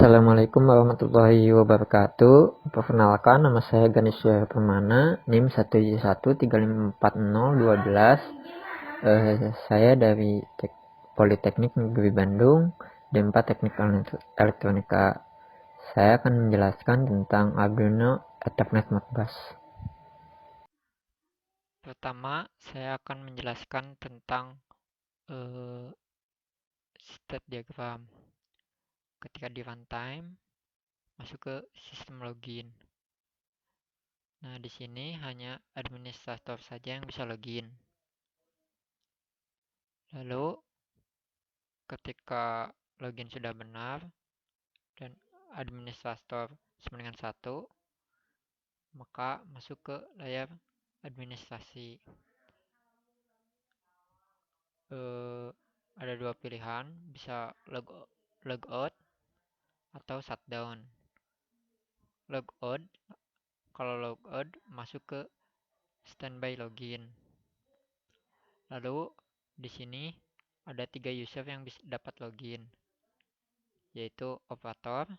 Assalamualaikum warahmatullahi wabarakatuh. Perkenalkan, nama saya Ganesha Permana, NIM 113540112. Saya dari Politeknik Negeri Bandung, D4 Teknik Elektronika. Saya akan menjelaskan tentang Arduino Ethernet Modbus. Pertama, saya akan menjelaskan tentang state diagram. Ketika di runtime, masuk ke sistem login. Nah, di sini hanya administrator saja yang bisa login. Lalu, ketika login sudah benar dan administrator sama dengan 1, maka masuk ke layar administrasi. Ada dua pilihan, bisa logout atau shutdown. Logout, kalau logout masuk ke standby login. Lalu di sini ada 3 user yang bisa dapat login, yaitu operator,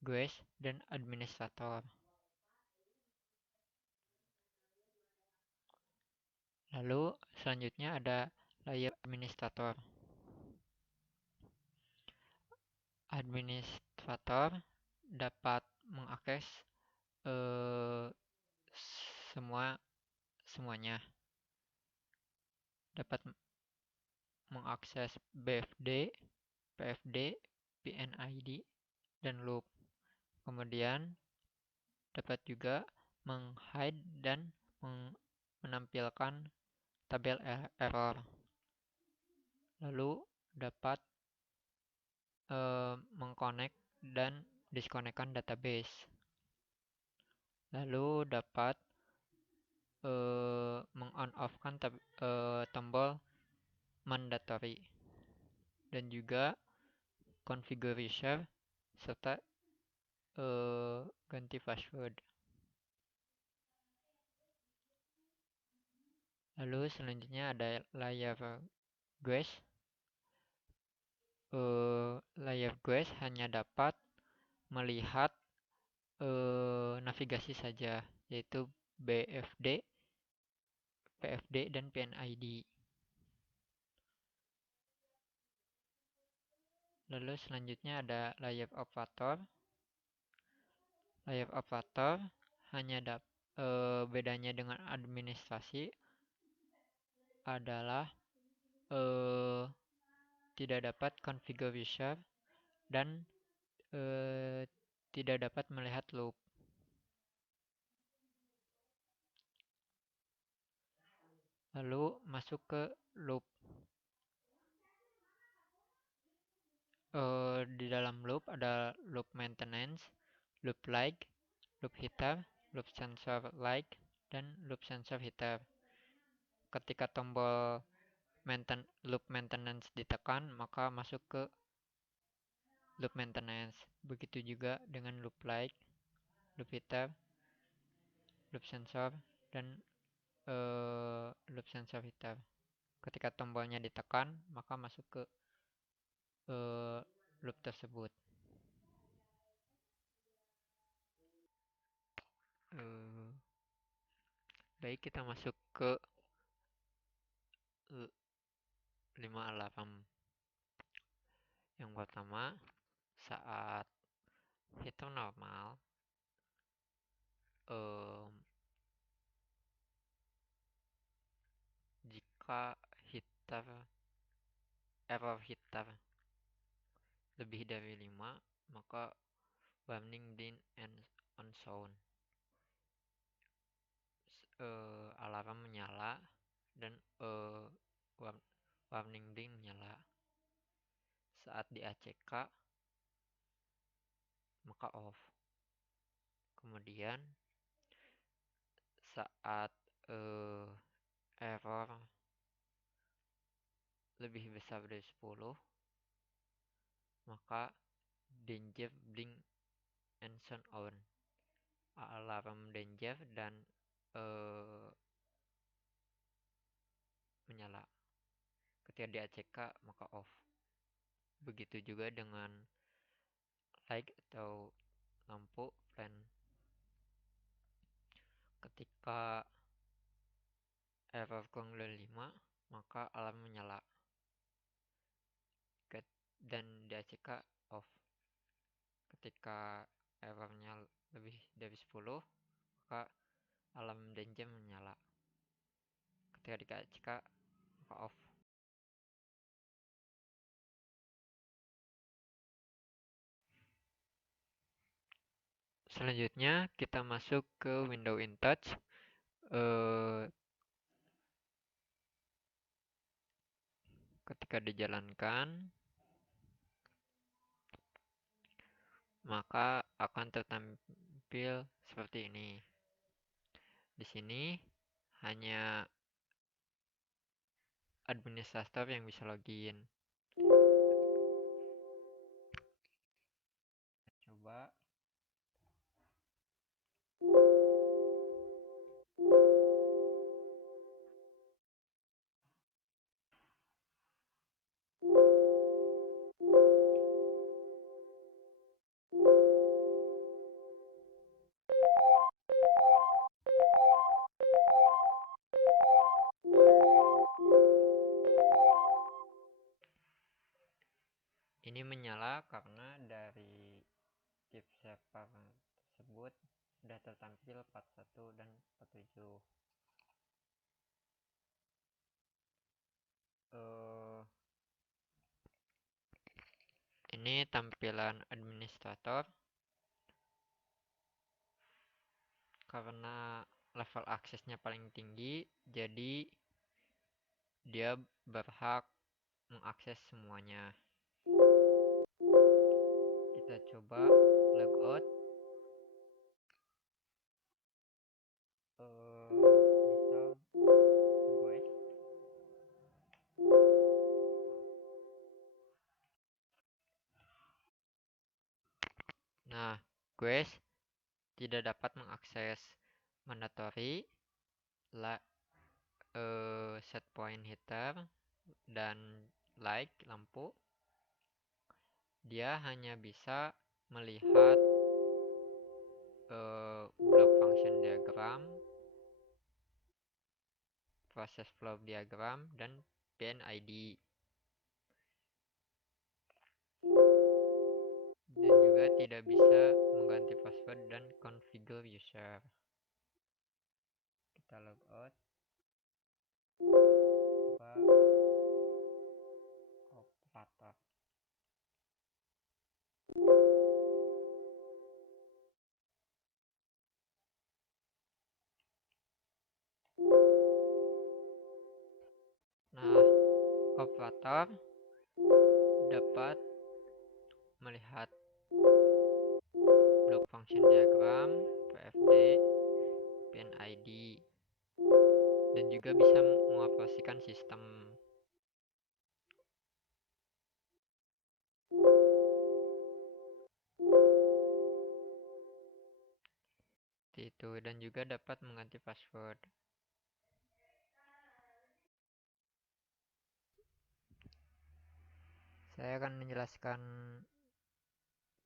guest, dan administrator. Lalu selanjutnya ada layer administrator. Administrator dapat mengakses eh, semuanya. Dapat mengakses BFD, PFD, PNID, dan loop. Kemudian dapat juga meng-hide dan menampilkan tabel error. Lalu dapat mengconnect dan disconnectkan database. Lalu dapat meng-on-off-kan tombol mandatory. Dan juga configure user serta ganti password. Lalu selanjutnya ada layer guest. Layer guest hanya dapat melihat navigasi saja, yaitu BFD, PFD, dan PNID. Lalu selanjutnya ada layer operator. Layer operator hanya bedanya dengan administrasi adalah tidak dapat configure user dan tidak dapat melihat loop. Lalu masuk ke loop. Di dalam loop ada loop maintenance, loop like, loop header, loop sensor like, dan loop sensor header. Ketika tombol loop maintenance ditekan, maka masuk ke loop maintenance. Begitu juga dengan loop like, loop header, loop sensor, dan loop sensor header. Ketika tombolnya ditekan, maka masuk ke loop tersebut. Baik, kita masuk ke 5 alarm. Yang pertama, saat hitung normal, jika error header lebih dari 5, maka warning ding and on sound. Alarm menyala dan warning ding menyala. Saat di ACK, maka off. Kemudian saat error lebih besar dari 10, maka danger blink and sound on. Alarm danger dan menyala. Ketika di ACK, maka off. Begitu juga dengan light atau lampu plan. Ketika error kurang dari 5, maka alarm menyala dan DACK off. Ketika errornya lebih dari 10, maka alarm dan jam menyala. Ketika di DACK, maka off. Selanjutnya kita masuk ke window InTouch. Ketika dijalankan, maka akan tertampil seperti ini. Di sini hanya administrator yang bisa login. Coba. Ini menyala karena dari chip saver tersebut sudah tertampil 41 dan 47. Ini tampilan administrator. Karena level aksesnya paling tinggi, jadi dia berhak mengakses semuanya. Kita coba logout. Misal guys. Nah, guys tidak dapat mengakses mandatory, set point heater, dan light lampu. Dia hanya bisa melihat block function diagram, process flow diagram, dan PNID. Dan juga tidak bisa mengganti password dan configure user. Kita logout. Coba operator. Nah, operator dapat melihat block function diagram, PFD, PNID, dan juga bisa mengoperasikan sistem. Itu, dan juga dapat mengganti password. Saya akan menjelaskan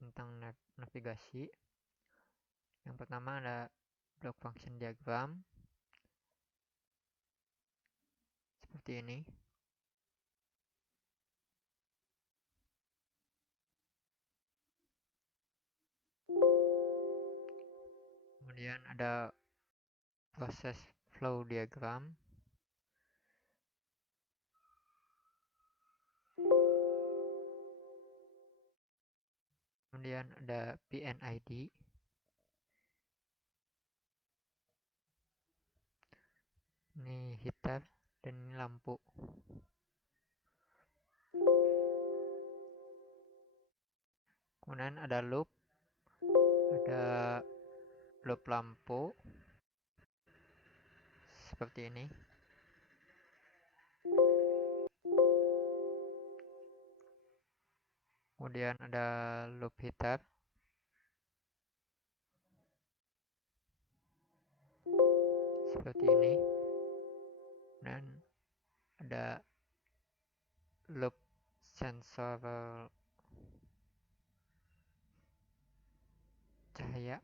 tentang navigasi. Yang pertama ada block function diagram seperti ini. Kemudian ada process flow diagram. Kemudian ada PNID. Ini heater dan ini lampu. Kemudian ada loop. Ada loop lampu seperti ini. Kemudian ada loop heater. Seperti ini. Dan ada loop sensor cahaya.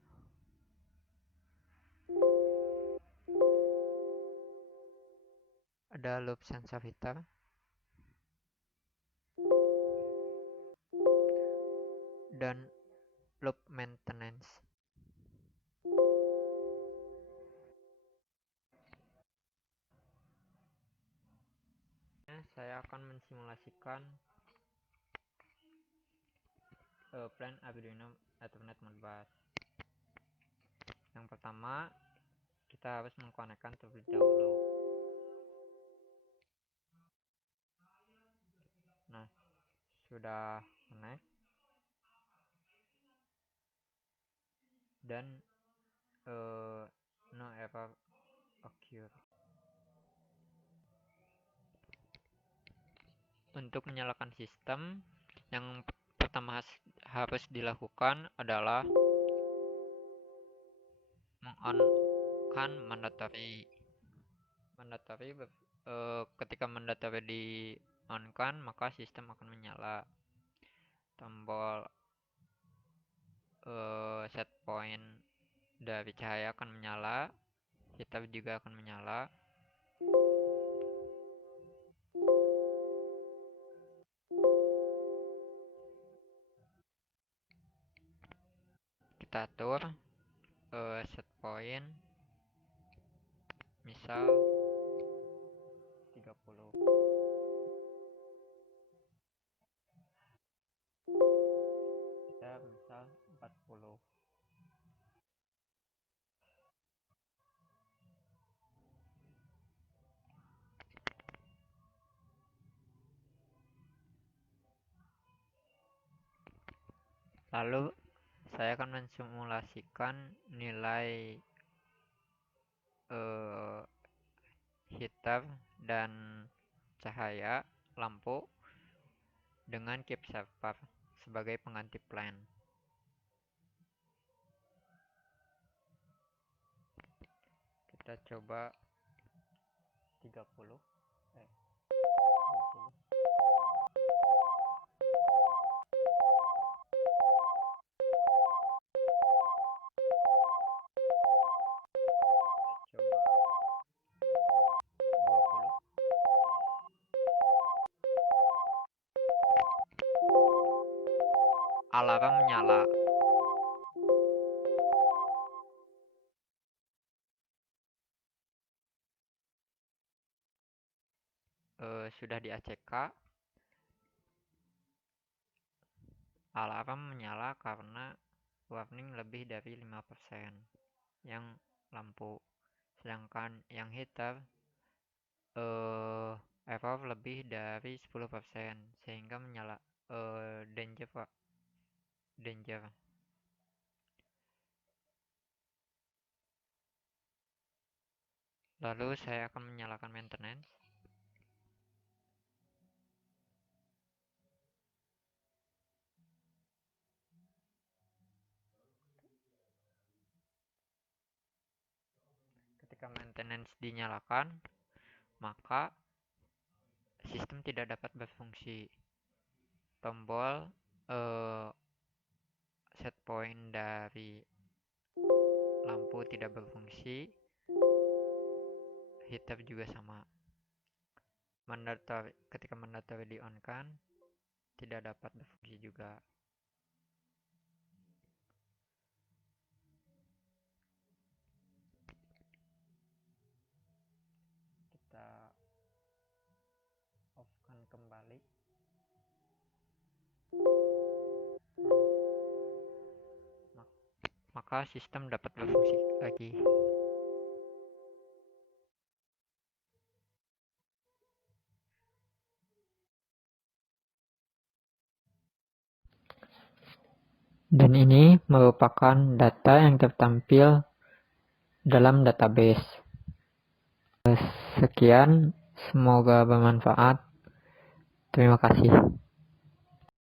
Ada loop sensor heater. Dan loop maintenance. Saya akan mensimulasikan plan Arduino Ethernet Modbus. Yang pertama, kita harus mengkonekkan terlebih dahulu. Nah, sudah connect dan no error occur. Untuk menyalakan sistem, yang pertama harus dilakukan adalah meng-on-kan mandatory. Ketika mandatory di-on-kan, maka sistem akan menyala. Tombol set point dari cahaya akan menyala, heater juga akan menyala. Kita atur set point misal 30. Heater misal 40. Lalu saya akan mensimulasikan nilai heater dan cahaya lampu dengan keep saver sebagai pengganti plan. Kita coba 20. Alarm menyala. Sudah di ACK. Alarm menyala karena warning lebih dari 5% yang lampu. Sedangkan yang heater error lebih dari 10% sehingga menyala danger. Lalu saya akan menyalakan maintenance. Ketika maintenance dinyalakan, maka sistem tidak dapat berfungsi. Tombol set point dari lampu tidak berfungsi, heater juga sama. Ketika mandatory di-on-kan, tidak dapat berfungsi juga. Kita off-kan kembali. Maka sistem dapat berfungsi lagi. Dan ini merupakan data yang tertampil dalam database. Sekian, semoga bermanfaat. Terima kasih.